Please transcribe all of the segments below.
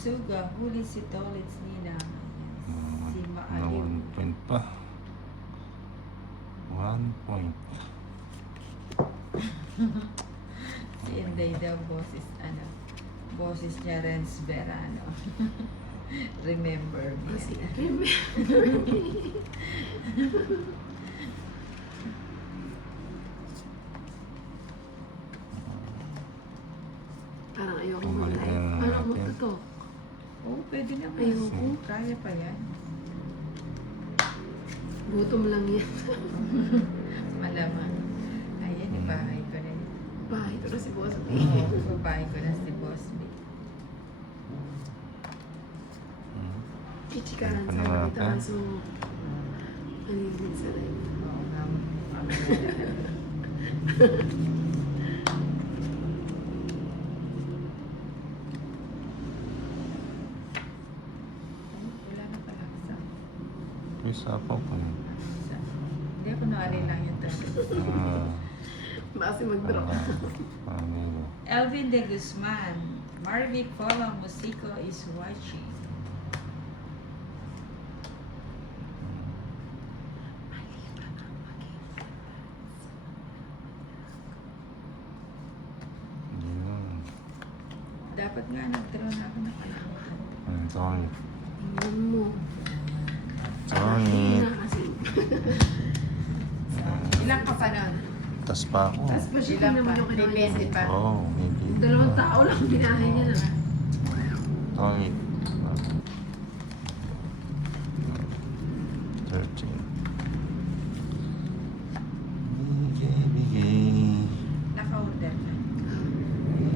Suga, huli si Tolitz Nina. Si Na Maaliw. 1 point pa. 1 point. Si Inday daw, boses, boses niya Renz Verano. Remember me. Kasi remember me. Parang ayoko Bumalik mag-type. na Parang natin. magtutok. Oo, pwede naman. Ayoko. Kaya pa yan. Gutom lang yan. Malamang. Ayan, ibahay ko na yun. Bahay ko na si Boss. Oo, babahay ko na si Boss B. Kichikahan Ano sa naman dito. natin? So, alilig sa live. Oo nga. Wala na pala sa. May sapaw pa. Hindi ako naali lang yung tanong. Basi mag-drop. Paano? Elvin de Guzman. Marvic Polo Musico is watching. Yun. Dapat nga nag-draw na ako nakalimutan. Sorry. Tingnan mo. Sorry. Hindi na kasi. Ilang ka pa nun? Tas pa ako. Tapos pa siya Ilang naman pa? yung kinuha niya. Depende pa. Oh, maybe. Dalawang tao lang binahay niya na. Sorry. 13. Bigay. Naka-order na.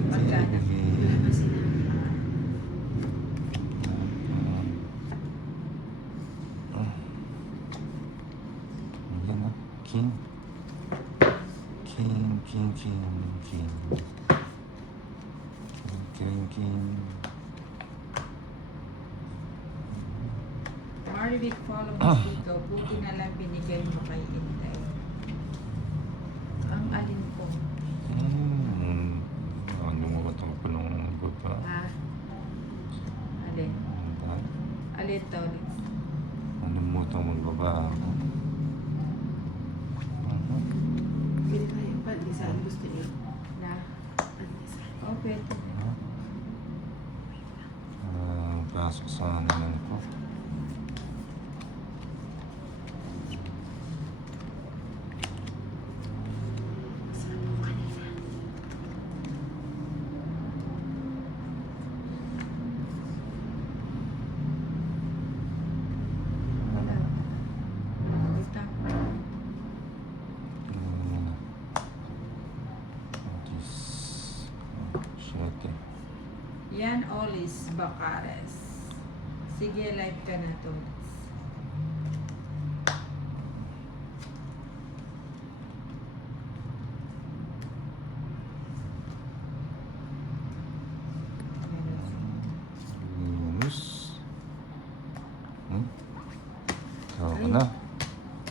Magkano? Wala pa sila. Ayan na. King. King, king, king, king. King, king, king. Marvic Polo Musico, buti na lang binigay mo kay Inday. Ang alin ko? Ano mo ba ito pa nung buta? Ha? Alin? Alin to? Ano mo ito magbaba ako? Bili tayo yung pandesal. Gusto niyo? Na? Pandesal. Oh, pwede. Pasok sa naman ko. Masarap po kanina. Wala. Wait lang. Siyete. Yan Olis Bacares. Sige, like ka na to. Minus. Tawa ko na.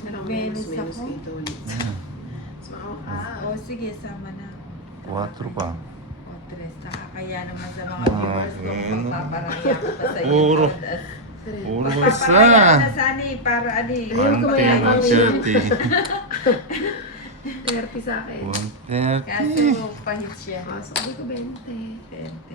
Dalawang Venus menos ako. kay Tony. So, Oh, sige, sama na. 4 pa. O, tres. Nakakaya naman sa mga Ah, viewers ko. okay. Paparaya ko pa sa iyo. Puro. Puro Paparaya isa. na sana eh, para ano eh. Ayun, kumain ako. 130. 30 sa akin. 130. Kaso pahit siya. Kaso, hindi ko 20. 20.